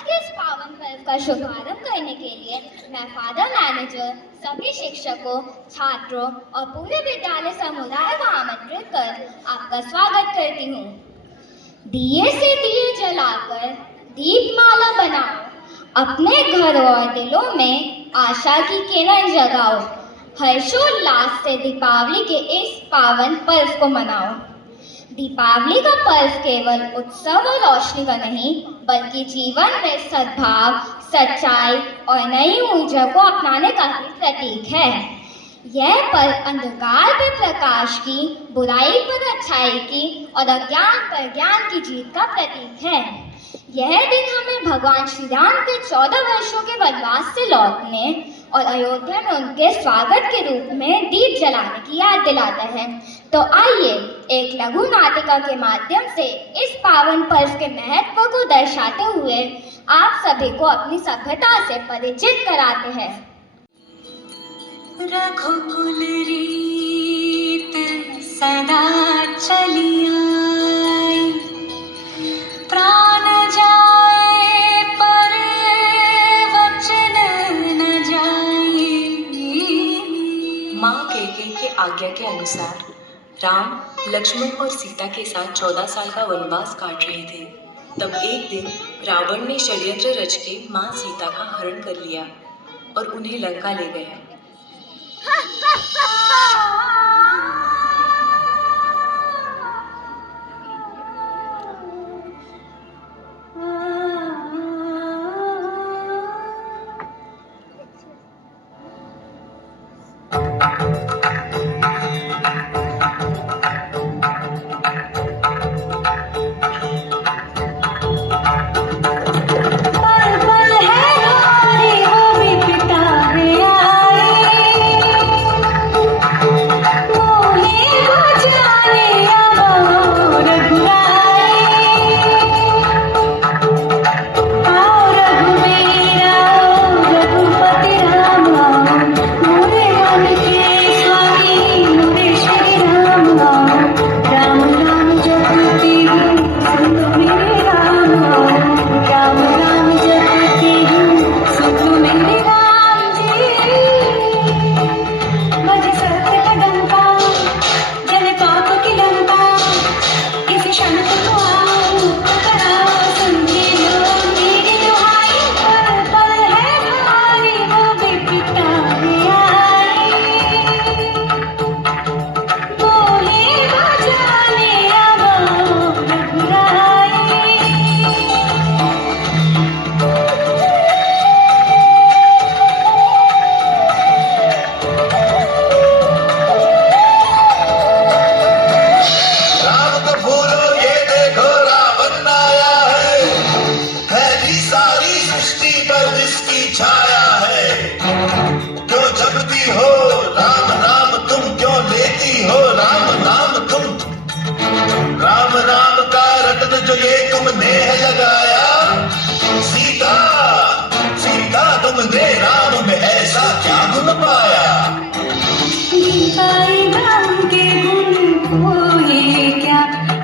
आज के इस पावन पर्व का शुभारंभ करने के लिए मैं फादर मैनेजर, सभी शिक्षकों, छात्रों और पूरे विद्यालय समुदाय को आमंत्रित कर आपका स्वागत करती हूँ। दिए से दिए जलाकर दीपमाला बनाओ, अपने घर और दिलों में आशा की किरण जगाओ। हर्षोल्लास से दीपावली के इस पावन पर्व को मनाओ। दीपावली का पर्व केवल उत्सव और रोशनी का नहीं, बल्कि जीवन में सद्भाव, सच्चाई और नई ऊर्जा को अपनाने का भी प्रतीक है। यह पर्व अंधकार पर प्रकाश की, बुराई पर अच्छाई की और अज्ञान पर ज्ञान की जीत का प्रतीक है। यह दिन हमें भगवान श्री राम के 14 वर्षों के वनवास से लौटने और अयोध्या में उनके स्वागत के रूप में दीप जलाने की याद दिलाता है। तो आइए एक लघु नाटिका के माध्यम से इस पावन पर्व के महत्व को दर्शाते हुए आप सभी को अपनी सभ्यता से परिचित कराते हैं। रघुकुल रीत सदा चली आई, प्राण जाए पर वचन न जाए। माँ कैकेयी के आज्ञा के अनुसार राम, लक्ष्मण और सीता के साथ 14 साल का वनवास काट रहे थे। तब एक दिन रावण ने षड्यंत्र रच के माँ सीता का हरण कर लिया और उन्हें लंका ले गया।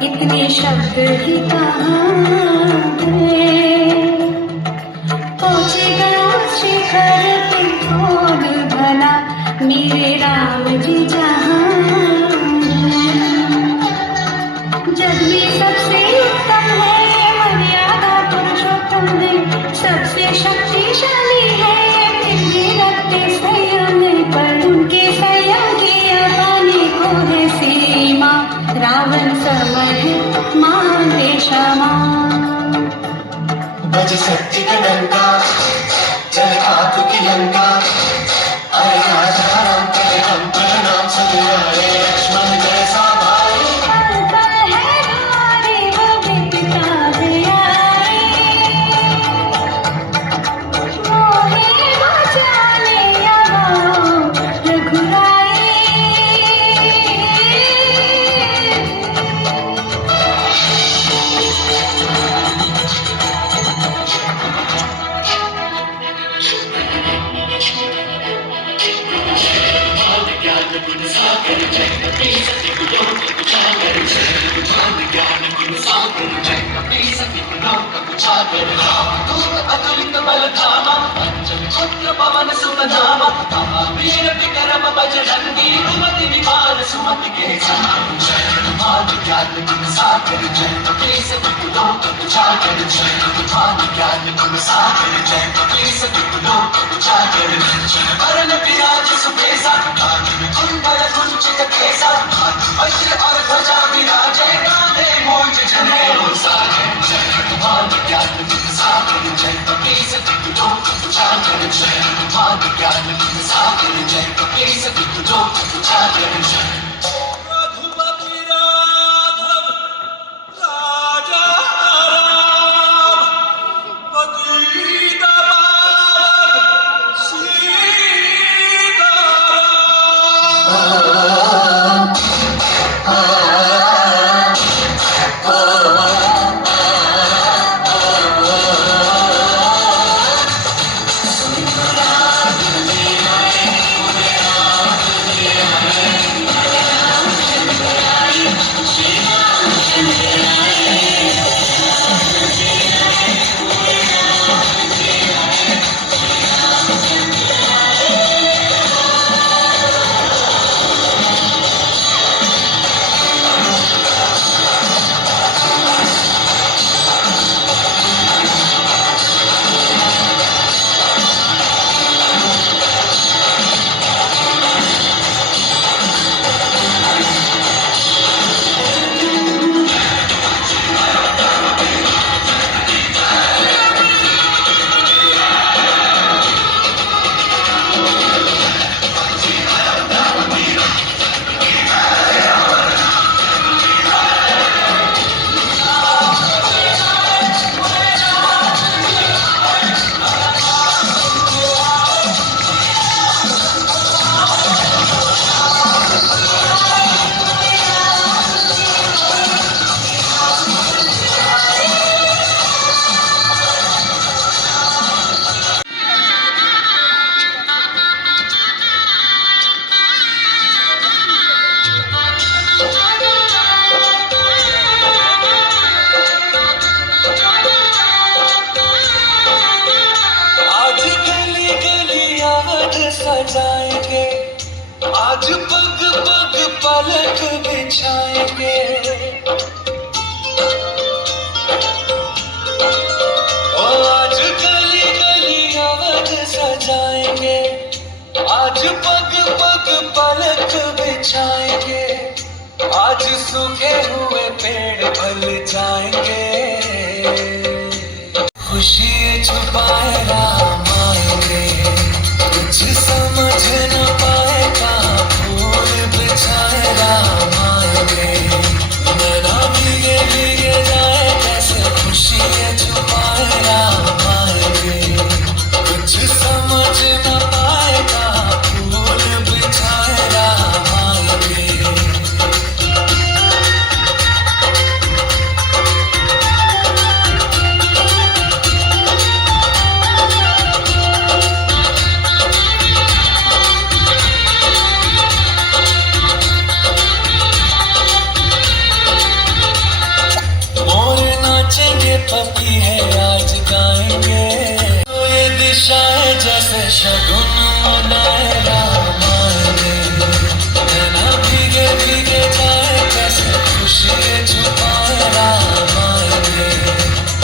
इतने शब्द ही कहाँ पहुँचेगा शिखर पे खोद भला मेरे राम जी जहाँ। जग में सबसे उत्तम है, मर्यादा पुरुषोत्तम है, सबसे शक्तिशाली है, फिर भी रखते संयम पर उनके संयम की पाने को है सीमा। रावण समय मांगे क्षमा, बज सत्य का डंका, चल खाप की लंका, आए राजा राम तेरे हम प्रणाम सब आए, लक्ष्मण जैसा भाई पल पल है भारी वो बिकता है आए, मोहे बचाने आओ रघुराई। ज्ञान गुण सागर जगत सत्य पवन सुत नाम महावीर विक्रम बजरंगी कुमति निवार सुमति के संग जय हनुमान ज्ञान गुण सागर जय कपीस तिहु लोक उजागर जय हनुमान ज्ञान गुण सागर जय कपीस तिहु लोक उजागर जय वरण विराज सुबेसा कानन कुंडल कुंचित केसा वज्र और ध्वजा विराजे कांधे मूंज जनेऊ साजे जय हनुमान ज्ञान गुण सागर जय कपीस तिहु लोक उजागर जय हनुमान ज्ञान गुण सागर जय कपीस तिहु लोक उजागर जय रघुपति राघव राजा राम पतित पावन सीताराम। सजाएंगे आज पग पग पलक बिछाएंगे ओ आज गली गली अवध सजाएंगे आज पग पग पलक बिछाएंगे आज सूखे हुए पेड़ फल जाएंगे खुशी छुपाए राम आएंगे कुछ समझ न पाएगा फूल बिछाए राम आएंगे नैना भीगे भीगे जाए कैसे खुशी छुपाए राम आएंगे कुछ समझ न पाएगा फूल बिछाए राम आएंगे पपी है आज गाएंगे तो ये दिशाएं जैसे शगुन मनाए राम आएंगे नैना भीगे भीगे जाए कैसे खुशी छुपाए राम आएंगे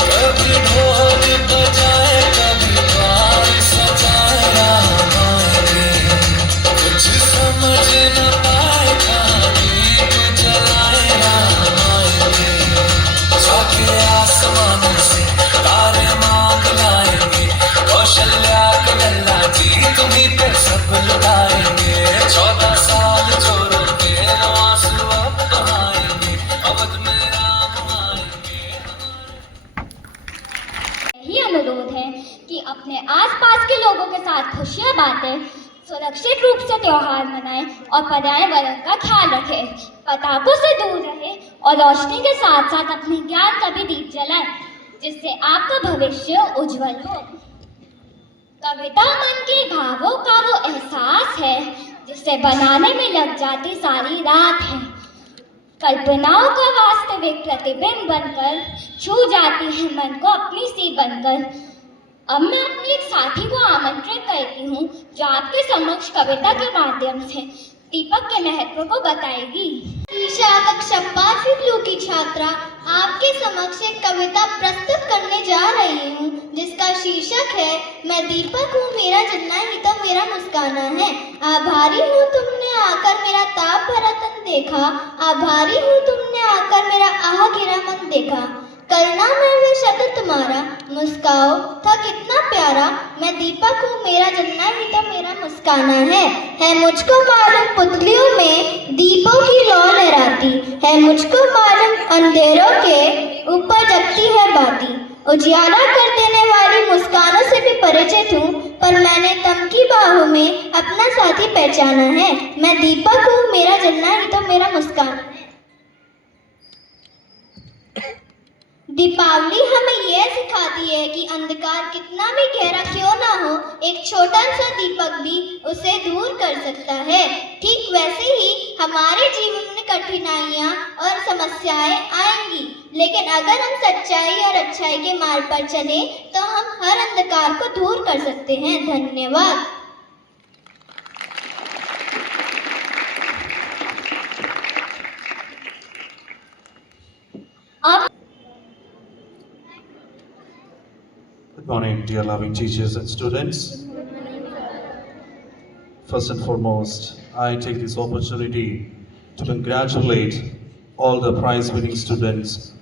कभी ढोल बजाए कभी द्वार सजाए राम आएंगे कुछ समझ न पाएगा दीप जलाए राम आएंगे जाके आसमान से तारे मांग लाएंगे कौशल्या के लल्ला जी तुम्हीं पे सब लुटाएंगे 14 साल जो रोते आंसू अब बहाएंगे अवध में राम आएंगे। यही अनुरोध है कि अपने आसपास के लोगों के साथ खुशियां बांटें, सुरक्षित रूप से त्योहार मनाएं और पर्यावरण का ख्याल रखें, पटाखों से दूर रहें और रोशनी के साथ साथ अपने ज्ञान का भी दीप जलाएं, जिससे आपका भविष्य उज्जवल हो। कविता मन के भावों का वो एहसास है जिसे बनाने में लग जाती सारी रात है। कल्पनाओं का वास्तविक प्रतिबिंब बनकर छू जाती है मन को अपनी सी बनकर। अब मैं अपनी एक साथी को आमंत्रित करती हूँ जो आपके समक्ष कविता के माध्यम से दीपक के महत्व को बताएगी। ईशा कक्षा 5वीं की छात्रा आपके समक्ष एक कविता प्रस्तुत करने जा रही हूँ जिसका शीर्षक है मैं दीपक हूँ, मेरा जलना ही तो मेरा मुस्काना है। आभारी हूँ तुमने आकर मेरा ताप भरा तन देखा, आभारी हूँ तुमने आकर मेरा आह गिरा मन देखा। करना मैं वे शब्द तुम्हारा, मुस्काओ था कितना प्यारा। मैं दीपक हूँ, मेरा जलना ही तो मेरा मुस्काना है मुझको मालूम पुतलियों में दीपों की लौ लहराती, है मुझको मालूम अंधेरों के ऊपर जगती है बाती। उजियाला कर देने वाली मुस्कानों से भी परिचित हूँ, पर मैंने तम की बाहों में अपना साथी पहचाना है। मैं दीपक हूँ, मेरा जलना ही तो मेरा मुस्कान है। दीपावली हमें यह सिखाती है कि अंधकार कितना भी गहरा क्यों ना हो, एक छोटा सा दीपक भी उसे दूर कर सकता है। ठीक वैसे ही हमारे जीवन में कठिनाइयाँ और समस्याएं आएंगी, लेकिन अगर हम सच्चाई और अच्छाई के मार्ग पर चलें तो हम हर अंधकार को दूर कर सकते हैं। धन्यवाद। अब Good morning, dear loving teachers and students. First and foremost, I take this opportunity to congratulate all the prize-winning students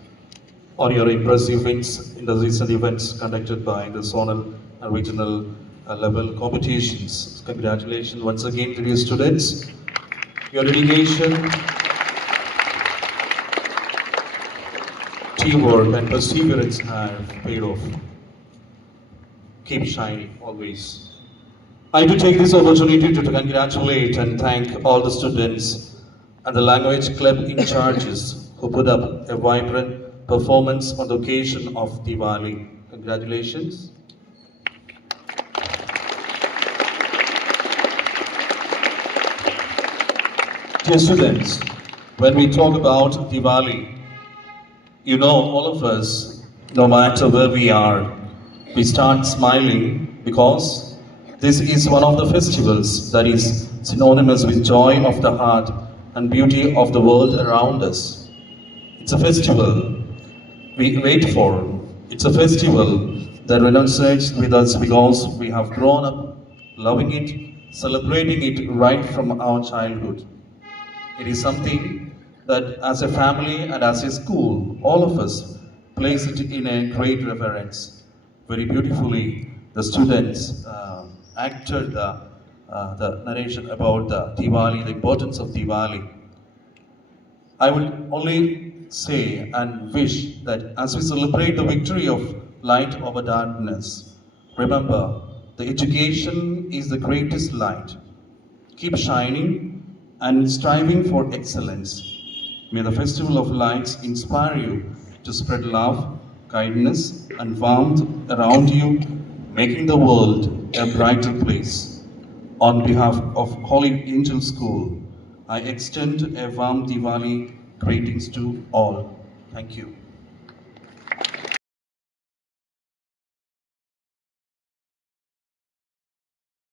on your impressive wins in the recent events conducted by the zonal and regional level competitions. Congratulations once again to your students. Your dedication, teamwork and perseverance have paid off. Keep shining always. I do take this opportunity to congratulate and thank all the students and the language club in charges who put up a vibrant performance on the occasion of Diwali. Congratulations. Dear students, when we talk about Diwali, you know, all of us, no matter where we are, we start smiling because this is one of the festivals that is synonymous with joy of the heart and beauty of the world around us. It's a festival we wait for. It's a festival that resonates with us because we have grown up loving it, celebrating it right from our childhood. It is something that as a family and as a school, all of us place it in a great reverence. Very beautifully, the students acted the narration about the Diwali, the importance of Diwali. I will only say and wish that as we celebrate the victory of light over darkness, remember the education is the greatest light. Keep shining and striving for excellence. May the Festival of Lights inspire you to spread love, kindness and warmth around you, making the world a brighter place. On behalf of Holy Angel School, I extend a warm Diwali greetings to all. Thank you.